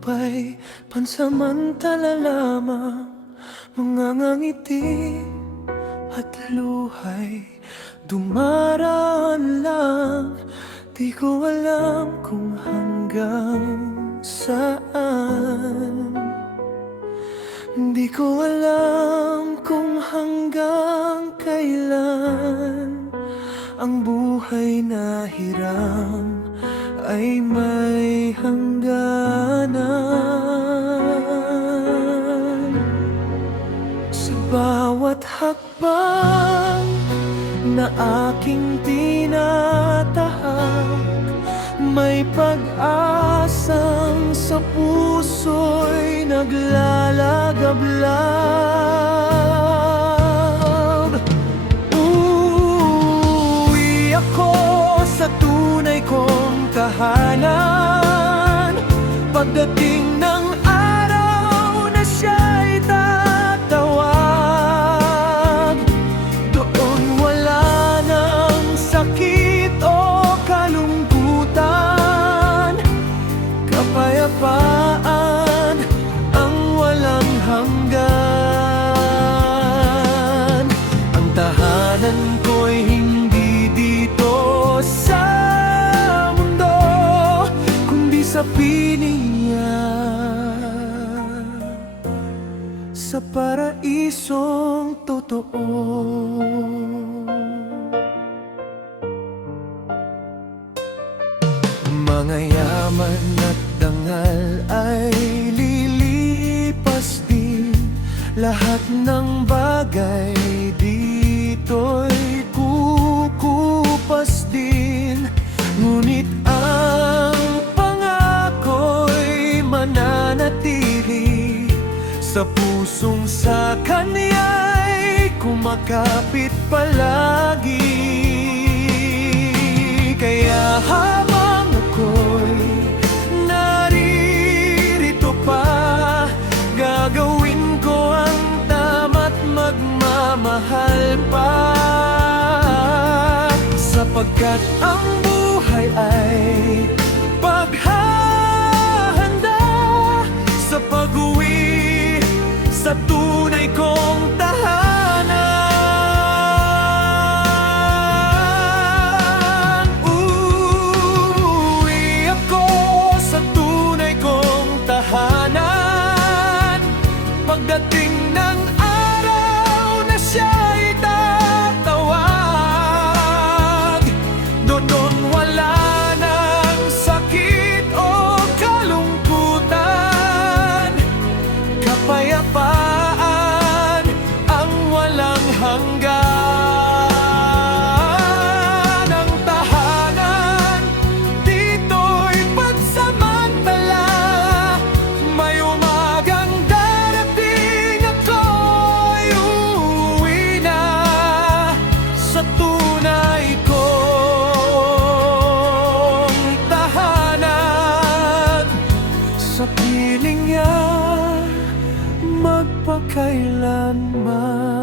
ba'y pansamantala lamang? Mga ngangiti at luhay dumaraan lang. Di ko alam kung hanggang saan. Di ko alam kung hanggang kailan ang buhay na hiram ay may hangganan. Sa bawat hakbang na aking tinatahak, may pag-asang sa puso'y naglalagablab. Uuwi ako sa tunay kong tahanan pagdating ng araw na siya'y tatawag. Doon wala nang sakit o kalungkutan, kapayapaan ang walang hanggan. Ang tahanan ko'y hindi dito sa mundo, kundi sa piling sa paraisong totoo. Mga yaman at dangal ay lilipas din, lahat ng bagay dito'y kukupas din. Ngunit ang pangako'y mananatili sa pusong sa Kanya'y kumakapit palagi. Kaya habang ako'y naririto pa, gagawin ko ang tama't magmamahal pa, sapagkat ang buhay ay paghahanda sa pag-uwi sa tunay kong tahanan. Uuwi ako sa tunay kong tahanan pagdating ng araw na siya'y tatawag. Doon wala nang sakit o kalungkutan, kapayapaan ang walang hanggan. Ang tahanan dito'y pansamantala, may umagang darating ako'y uuwi na sa tunay kong tahanan, sa piling niya magpakailanman.